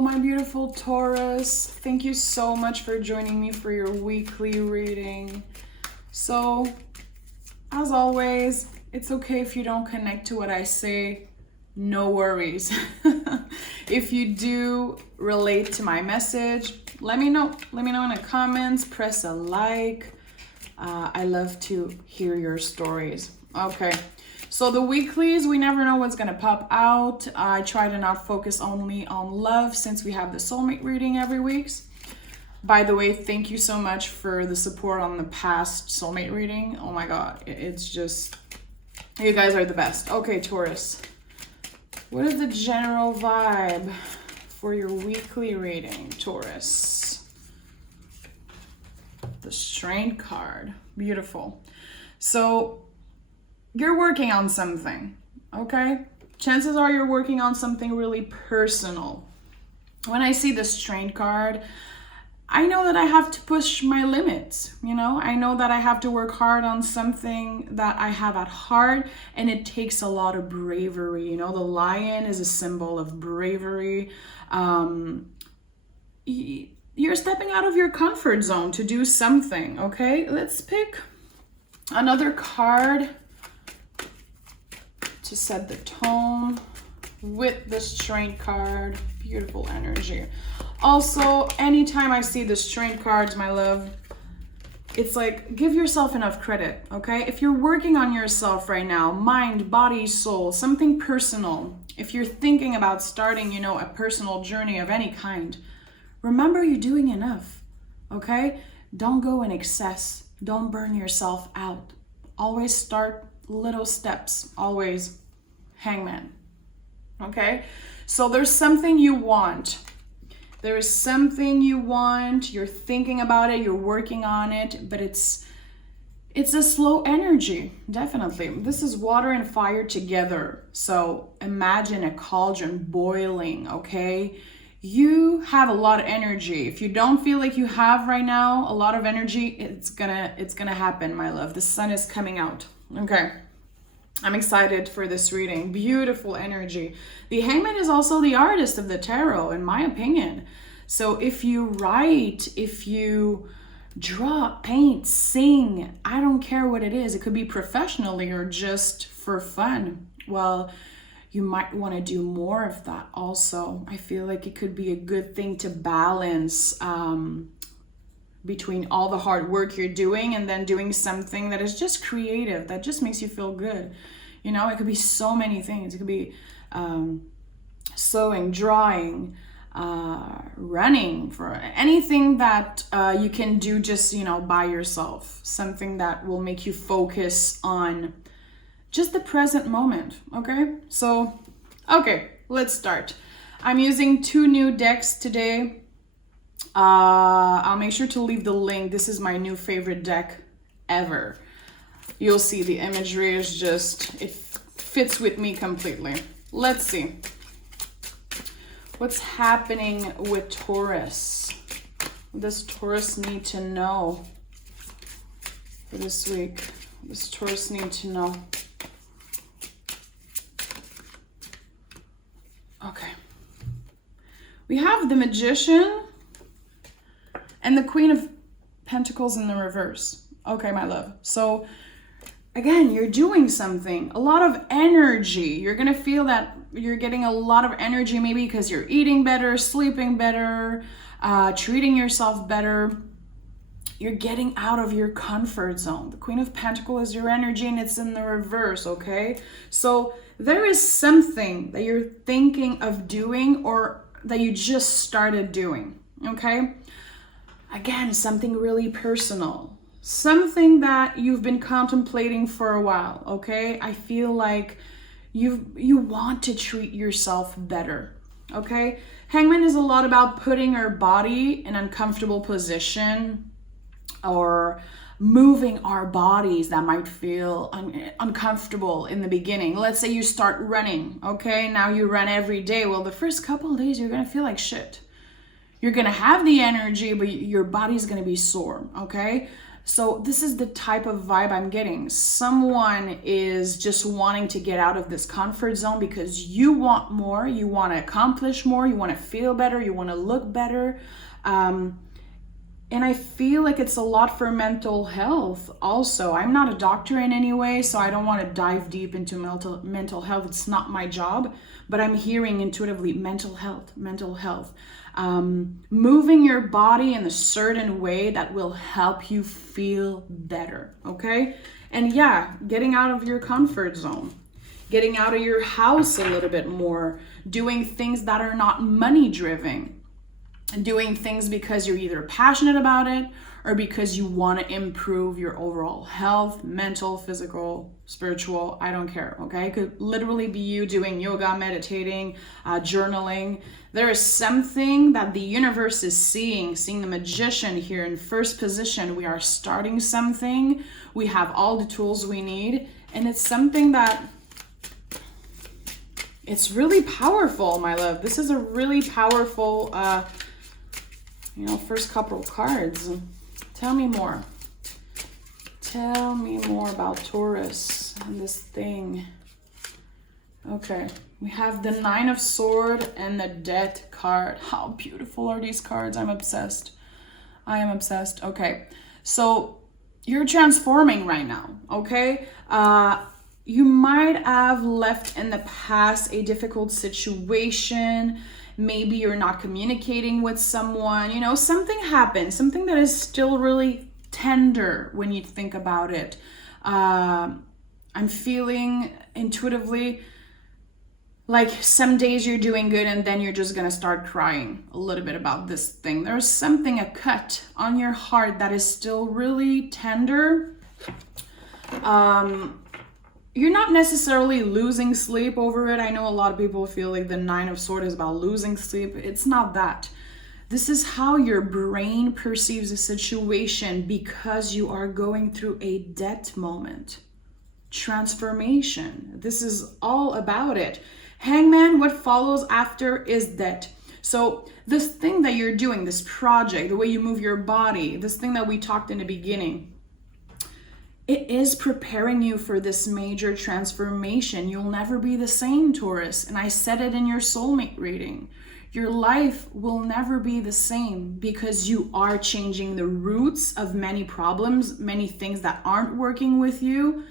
my beautiful Taurus. Thank you so much for joining me for your weekly reading. So, as always, it's okay if you don't connect to what I say. No worries. If you do relate to my message, let me know. Let me know in the comments. Press a like. I love to hear your stories. Okay. So the weeklies, we never know what's going to pop out. I try to not focus only on love since we have the soulmate reading every week. By the way, thank you so much for the support on the past soulmate reading. Oh my God, it's just, you guys are the best. Okay, Taurus, what is the general vibe for your weekly reading, Taurus? The Strength card, beautiful. So, you're working on something, okay? Chances are you're working on something really personal. When I see the Strength card, I know that I have to push my limits, you know? I know that I have to work hard on something that I have at heart, and it takes a lot of bravery. You know, the lion is a symbol of bravery. You're stepping out of your comfort zone to do something, okay? Let's pick another card to set the tone with the Strength card. Beautiful energy. Also, anytime I see the Strength cards, my love, it's like, give yourself enough credit, okay? If you're working on yourself right now, mind, body, soul, something personal, if you're thinking about starting, you know, a personal journey of any kind, remember you're doing enough, okay? Don't go in excess. Don't burn yourself out. Always start little steps, always. Hangman, okay? So there's something you want. There is something you want. You're thinking about it. You're working on it, but it's a slow energy, definitely. This is water and fire together. So imagine a cauldron boiling, okay? You have a lot of energy. If you don't feel like you have right now a lot of energy, it's gonna happen, my love. The sun is coming out, okay? I'm excited for this reading. Beautiful energy. The Hangman is also the artist of the tarot, in my opinion. So if you write, if you draw, paint, sing, I don't care what it is. It could be professionally or just for fun. Well, you might want to do more of that also. I feel like it could be a good thing to balance between all the hard work you're doing and then doing something that is just creative, that just makes you feel good. You know, it could be so many things. It could be sewing, drawing, running, for anything that you can do just, you know, by yourself. Something that will make you focus on just the present moment, okay? So, okay, let's start. I'm using 2 new decks today. I'll make sure to leave the link. This is my new favorite deck ever. You'll see the imagery is just, it fits with me completely. Let's see. What's happening with Taurus? What does Taurus need to know for this week? What does Taurus need to know? Okay. We have the Magician and the Queen of Pentacles in the reverse. Okay, my love. So, again, you're doing something. A lot of energy. You're going to feel that you're getting a lot of energy maybe because you're eating better, sleeping better, treating yourself better. You're getting out of your comfort zone. The Queen of Pentacles is your energy and it's in the reverse, okay? So, there is something that you're thinking of doing or that you just started doing, okay? Again, something really personal, something that you've been contemplating for a while, okay? I feel like you want to treat yourself better, okay? Hangman is a lot about putting our body in an uncomfortable position or moving our bodies that might feel uncomfortable in the beginning. Let's say you start running, okay? Now you run every day. Well, the first couple of days, you're gonna feel like shit. You're gonna have the energy, but your body's gonna be sore, okay? So this is the type of vibe I'm getting. Someone is just wanting to get out of this comfort zone because you want more, you want to accomplish more, you want to feel better, you want to look better. And I feel like it's a lot for mental health also. I'm not a doctor in any way, so I don't want to dive deep into mental health. It's not my job, but I'm hearing intuitively mental health. Moving your body in a certain way that will help you feel better, okay? And yeah, getting out of your comfort zone, getting out of your house a little bit more, doing things that are not money driven. Doing things because you're either passionate about it or because you want to improve your overall health, mental, physical, spiritual, I don't care, okay? It could literally be you doing yoga, meditating, journaling. There is something that the universe is seeing the magician here in first position. We are starting something. We have all the tools we need, and it's something that it's really powerful, my love. This is a really powerful first couple of cards. Tell me more. Tell me more about Taurus and this thing. Okay, we have the Nine of Swords and the Death card. How beautiful are these cards? I'm obsessed. I am obsessed. Okay, so you're transforming right now, okay? You might have left in the past a difficult situation. Maybe you're not communicating with someone, something happened, something that is still really tender when you think about it. I'm feeling intuitively like some days you're doing good and then you're just gonna start crying a little bit about this thing. There's something, a cut on your heart that is still really tender. You're not necessarily losing sleep over it. I know a lot of people feel like the Nine of Swords is about losing sleep. It's not that. This is how your brain perceives a situation because you are going through a death moment. Transformation. This is all about it. Hangman, what follows after is death. So this thing that you're doing, this project, the way you move your body, this thing that we talked in the beginning, it is preparing you for this major transformation. You'll never be the same, Taurus. And I said it in your soulmate reading. Your life will never be the same because you are changing the roots of many problems, many things that aren't working with you.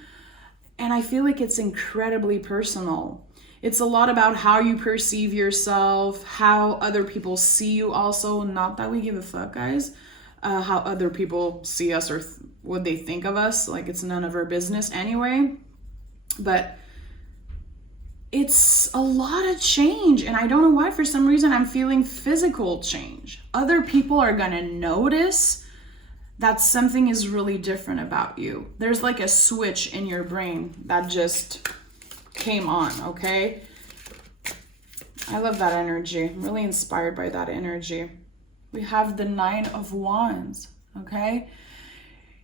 And I feel like it's incredibly personal. It's a lot about how you perceive yourself, how other people see you also. Not that we give a fuck, guys. How other people see us or what they think of us, like it's none of our business anyway. But it's a lot of change, and I don't know why. For some reason I'm feeling physical change. Other people are gonna notice that something is really different about you. There's like a switch in your brain that just came on, okay? I love that energy. I'm really inspired by that energy. We have the Nine of Wands, okay?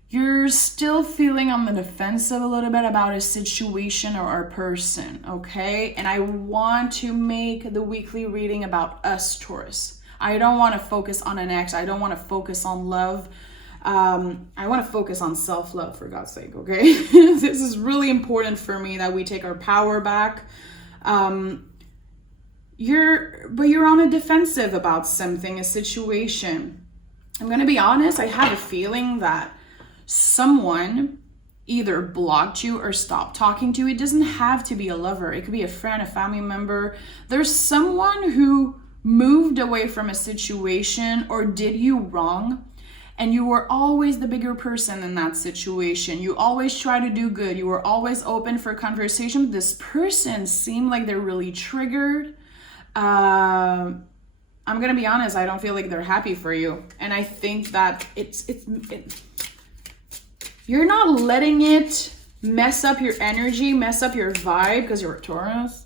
You're still feeling on the defensive a little bit about a situation or a person, okay? And I want to make the weekly reading about us, Taurus. I don't want to focus on an ex. I don't want to focus on love. I want to focus on self-love, for God's sake, okay? This is really important for me that we take our power back. You're on a defensive about something, a situation. I'm going to be honest, I have a feeling that someone either blocked you or stopped talking to you. It doesn't have to be a lover. It could be a friend, a family member. There's someone who moved away from a situation or did you wrong, and you were always the bigger person in that situation. You always try to do good. You were always open for conversation. This person seemed like they're really triggered. I'm gonna be honest, I don't feel like they're happy for you. And I think that you're not letting it mess up your energy, mess up your vibe, because you're a Taurus.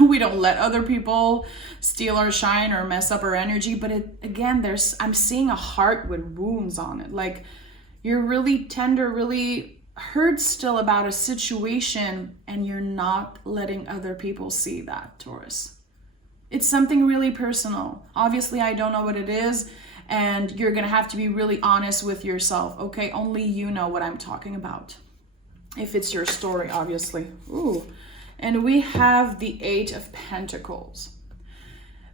We don't let other people steal our shine or mess up our energy. But I'm seeing a heart with wounds on it. Like you're really tender, really hurt still about a situation, and you're not letting other people see that, Taurus. It's something really personal. Obviously, I don't know what it is. And you're gonna have to be really honest with yourself, okay? Only you know what I'm talking about. If it's your story, obviously. Ooh. And we have the 8 of Pentacles.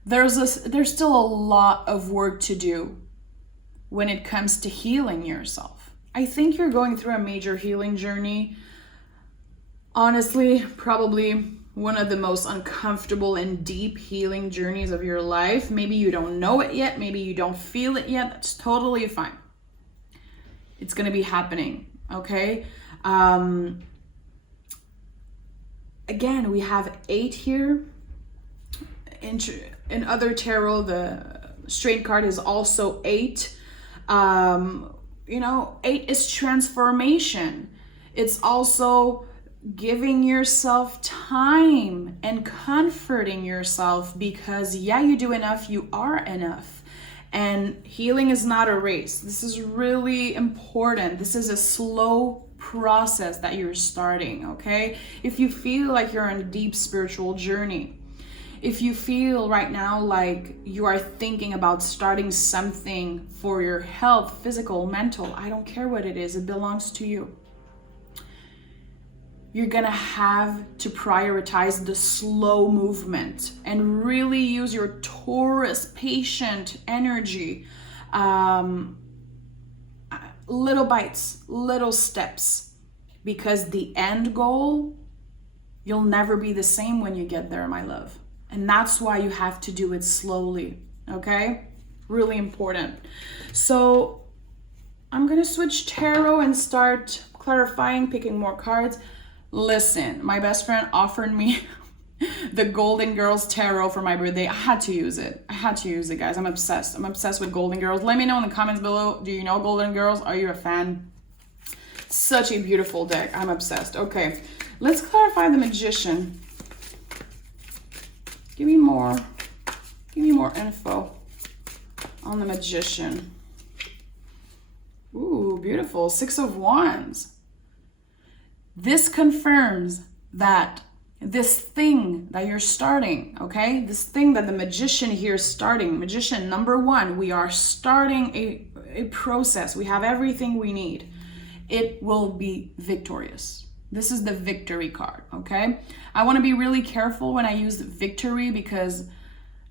There's still a lot of work to do when it comes to healing yourself. I think you're going through a major healing journey. Honestly, probably one of the most uncomfortable and deep healing journeys of your life. Maybe you don't know it yet. Maybe you don't feel it yet. That's totally fine. It's going to be happening, okay? Again, we have 8 here. In other tarot, the straight card is also 8. 8 is transformation. It's also giving yourself time and comforting yourself, because you do enough, you are enough. And healing is not a race. This is really important. This is a slow process that you're starting, okay? If you feel like you're on a deep spiritual journey, if you feel right now like you are thinking about starting something for your health, physical, mental, I don't care what it is, it belongs to you. You're gonna have to prioritize the slow movement and really use your Taurus patient energy. Little bites, little steps, because the end goal, you'll never be the same when you get there, my love. And that's why you have to do it slowly, okay? Really important. So I'm gonna switch tarot and start clarifying, picking more cards. Listen, my best friend offered me the Golden Girls tarot for my birthday. I had to use it. Guys. I'm obsessed. I'm obsessed with Golden Girls. Let me know in the comments below. Do you know Golden Girls? Are you a fan? Such a beautiful deck. I'm obsessed. Okay, let's clarify the Magician. Give me more info on the Magician. Ooh, beautiful. 6 of Wands. This confirms that this thing that you're starting, okay? This thing that the Magician here is starting. Magician number 1, we are starting a process. We have everything we need. It will be victorious. This is the victory card, okay? I want to be really careful when I use victory, because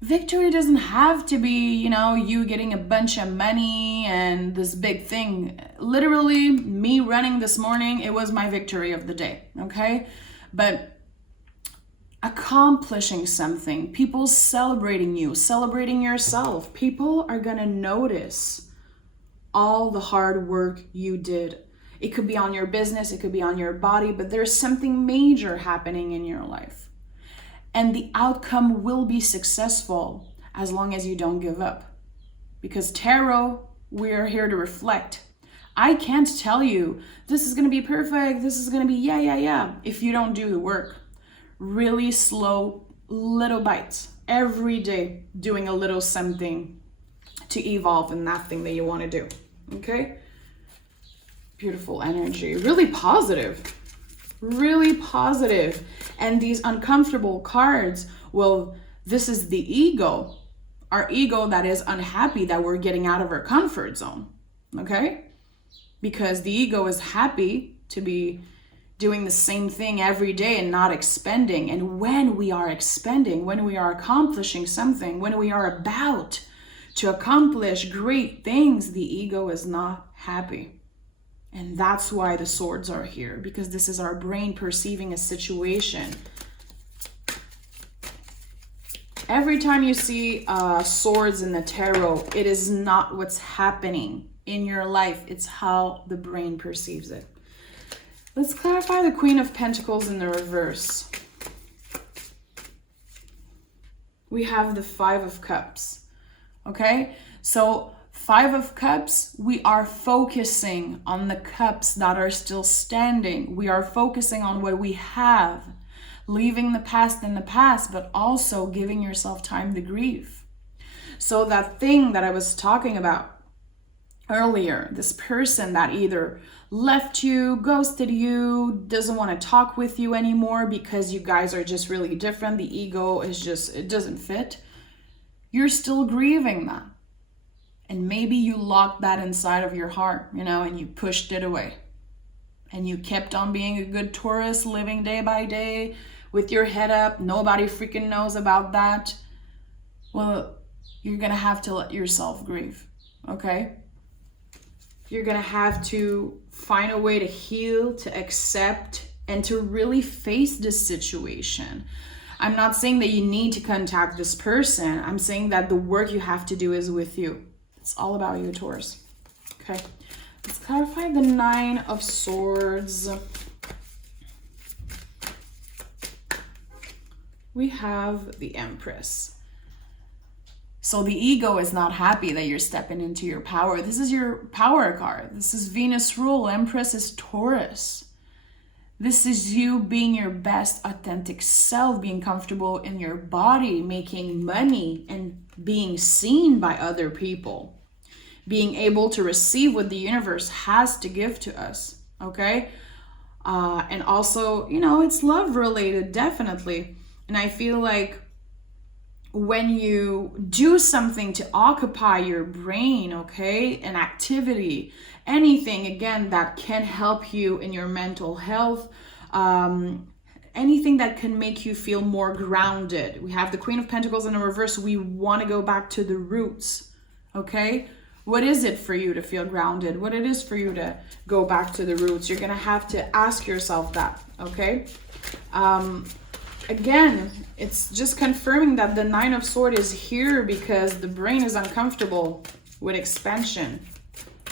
victory doesn't have to be, you getting a bunch of money and this big thing. Literally, me running this morning, it was my victory of the day, okay? But accomplishing something, people celebrating you, celebrating yourself, people are gonna notice all the hard work you did. It could be on your business, it could be on your body, but there's something major happening in your life. And the outcome will be successful as long as you don't give up. Because tarot, we're here to reflect. I can't tell you, this is gonna be perfect, this is gonna be yeah, if you don't do the work. Really slow, little bites. Every day, doing a little something to evolve in that thing that you wanna do, okay? Beautiful energy, really positive. And these uncomfortable cards, well, this is the ego, our ego that is unhappy that we're getting out of our comfort zone, okay? Because the ego is happy to be doing the same thing every day and not expanding. And when we are expanding, when we are accomplishing something, when we are about to accomplish great things, the ego is not happy. And that's why the swords are here, because this is our brain perceiving a situation. Every time you see swords in the tarot, it is not what's happening in your life. It's how the brain perceives it. Let's clarify the Queen of Pentacles in the reverse. We have the 5 of Cups, okay? So 5 of Cups, we are focusing on the cups that are still standing. We are focusing on what we have, leaving the past in the past, but also giving yourself time to grieve. So that thing that I was talking about earlier, this person that either left you, ghosted you, doesn't want to talk with you anymore because you guys are just really different, the ego is just, it doesn't fit. You're still grieving that. And maybe you locked that inside of your heart, you know, and you pushed it away. And you kept on being a good Taurus, living day by day with your head up. Nobody freaking knows about that. Well, you're going to have to let yourself grieve, okay? You're going to have to find a way to heal, to accept, and to really face this situation. I'm not saying that you need to contact this person. I'm saying that the work you have to do is with you. It's all about you, Taurus. Okay. Let's clarify the 9 of Swords. We have the Empress. So the ego is not happy that you're stepping into your power. This is your power card. This is Venus rule. Empress is Taurus. This is you being your best authentic self, being comfortable in your body, making money, and being seen by other people. Being able to receive what the universe has to give to us, okay? And also, you know, it's love related, definitely. And I feel like when you do something to occupy your brain, okay, an activity, anything, again, that can help you in your mental health, anything that can make you feel more grounded. We have the Queen of Pentacles in the reverse. We want to go back to the roots, okay? What is it for you to feel grounded? What it is for you to go back to the roots? You're going to have to ask yourself that, okay? Again, it's just confirming that the 9 of Swords is here because the brain is uncomfortable with expansion,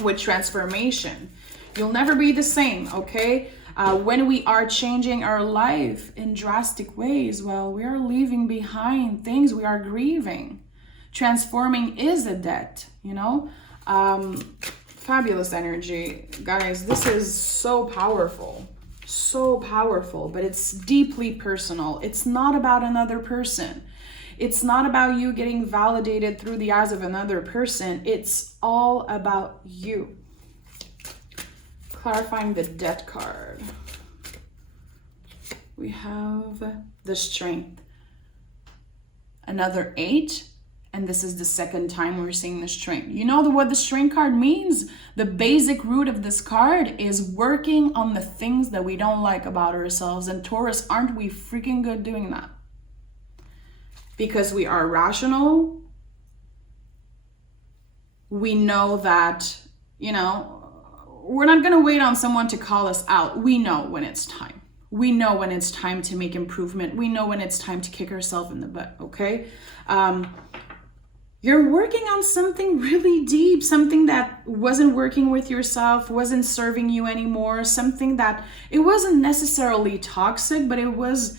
with transformation. You'll never be the same, okay? When we are changing our life in drastic ways, well, we are leaving behind things, we are grieving. Transforming is a debt, you know? Fabulous energy. Guys, this is so powerful. So powerful, but it's deeply personal. It's not about another person. It's not about you getting validated through the eyes of another person. It's all about you. Clarifying the Death card. We have the Strength. Another 8. And this is the second time we're seeing the Strength. You know what the Strength card means? The basic root of this card is working on the things that we don't like about ourselves. And Taurus, aren't we freaking good doing that? Because we are rational. We know that, you know, we're not going to wait on someone to call us out. We know when it's time. We know when it's time to make improvement. We know when it's time to kick ourselves in the butt, okay? You're working on something really deep, something that wasn't working with yourself, wasn't serving you anymore, something that it wasn't necessarily toxic, but it was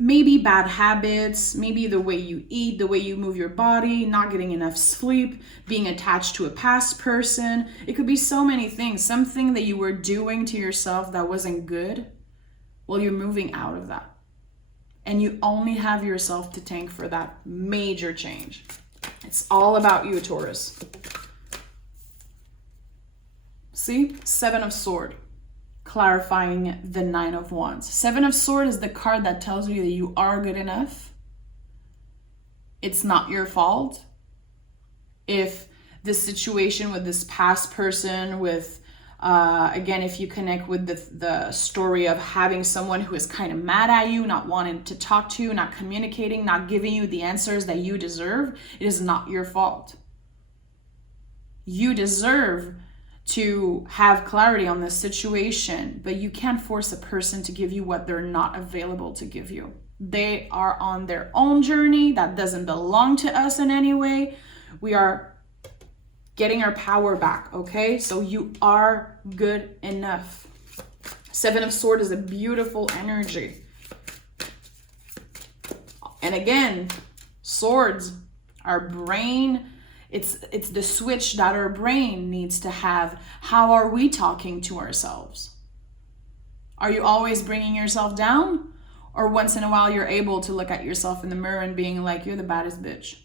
maybe bad habits, maybe the way you eat, the way you move your body, not getting enough sleep, being attached to a past person. It could be so many things, something that you were doing to yourself that wasn't good. Well, you're moving out of that. And you only have yourself to thank for that major change. It's all about you, Taurus. See? 7 of Swords. Clarifying the 9 of Wands. 7 of Swords is the card that tells you that you are good enough. It's not your fault. If the situation with this past person, with again, if you connect with the story of having someone who is kind of mad at you, not wanting to talk to you, not communicating, not giving you the answers that you deserve, it is not your fault. You deserve to have clarity on this situation, but you can't force a person to give you what they're not available to give you. They are on their own journey that doesn't belong to us in any way. We are getting our power back, okay? So you are good enough. 7 of Swords is a beautiful energy. And again, swords, our brain, it's the switch that our brain needs to have. How are we talking to ourselves? Are you always bringing yourself down? Or once in a while you're able to look at yourself in the mirror and being like, you're the baddest bitch.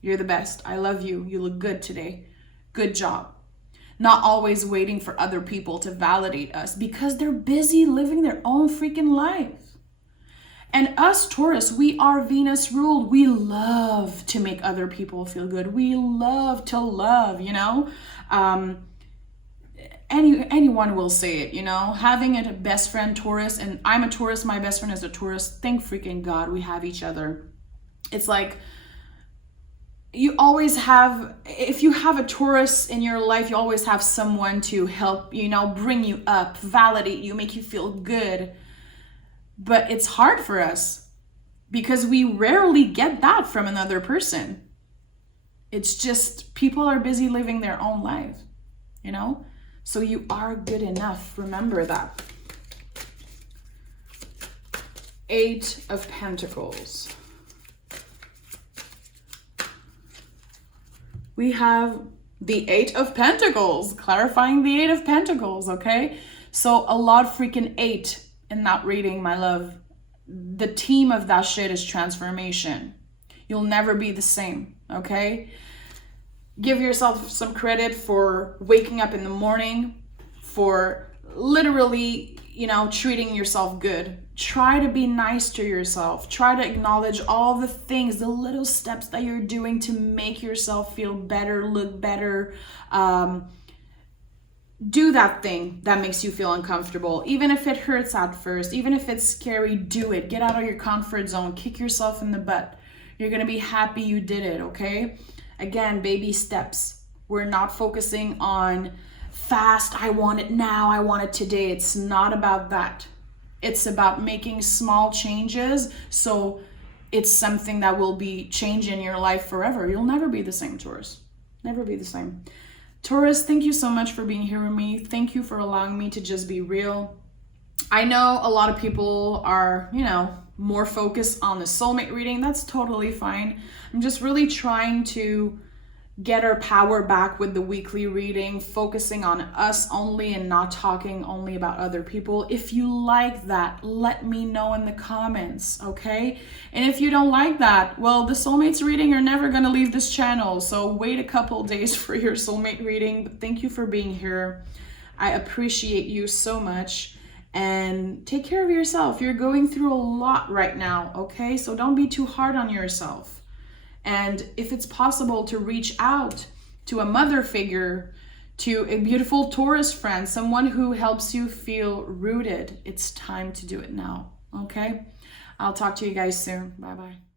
You're the best. I love you. You look good today. Good job. Not always waiting for other people to validate us because they're busy living their own freaking life. And us Taurus, we are Venus ruled. We love to make other people feel good. We love to love, you know. Anyone will say it, you know. Having a best friend Taurus, and I'm a Taurus, my best friend is a Taurus. Thank freaking God we have each other. It's like, you always have, if you have a Taurus in your life, you always have someone to help, you know, bring you up, validate you, make you feel good. But it's hard for us because we rarely get that from another person. It's just people are busy living their own lives, you know? So you are good enough. Remember that. 8 of Pentacles. We have the 8 of Pentacles, clarifying the 8 of Pentacles, okay? So a lot of freaking 8 in that reading, my love. The theme of that shit is transformation. You'll never be the same, okay? Give yourself some credit for waking up in the morning, for literally, you know, treating yourself good. Try to be nice to yourself. Try to acknowledge all the things, the little steps that you're doing to make yourself feel better, look better. Do that thing that makes you feel uncomfortable. Even if it hurts at first, even if it's scary, do it. Get out of your comfort zone. Kick yourself in the butt. You're going to be happy you did it, okay? Again, baby steps. We're not focusing on fast, I want it now, I want it today. It's not about that. It's about making small changes so it's something that will be changing your life forever. You'll never be the same, Taurus. Never be the same. Taurus, thank you so much for being here with me. Thank you for allowing me to just be real. I know a lot of people are, you know, more focused on the soulmate reading. That's totally fine. I'm just really trying to get our power back with the weekly reading, focusing on us only and not talking only about other people. If you like that, let me know in the comments, okay? And if you don't like that, well, the soulmates reading are never going to leave this channel, so wait a couple days for your soulmate reading. But thank you for being here. I appreciate you so much, and take care of yourself. You're going through a lot right now, okay? So don't be too hard on yourself. And if it's possible to reach out to a mother figure, to a beautiful Taurus friend, someone who helps you feel rooted, it's time to do it now, okay? I'll talk to you guys soon. Bye-bye.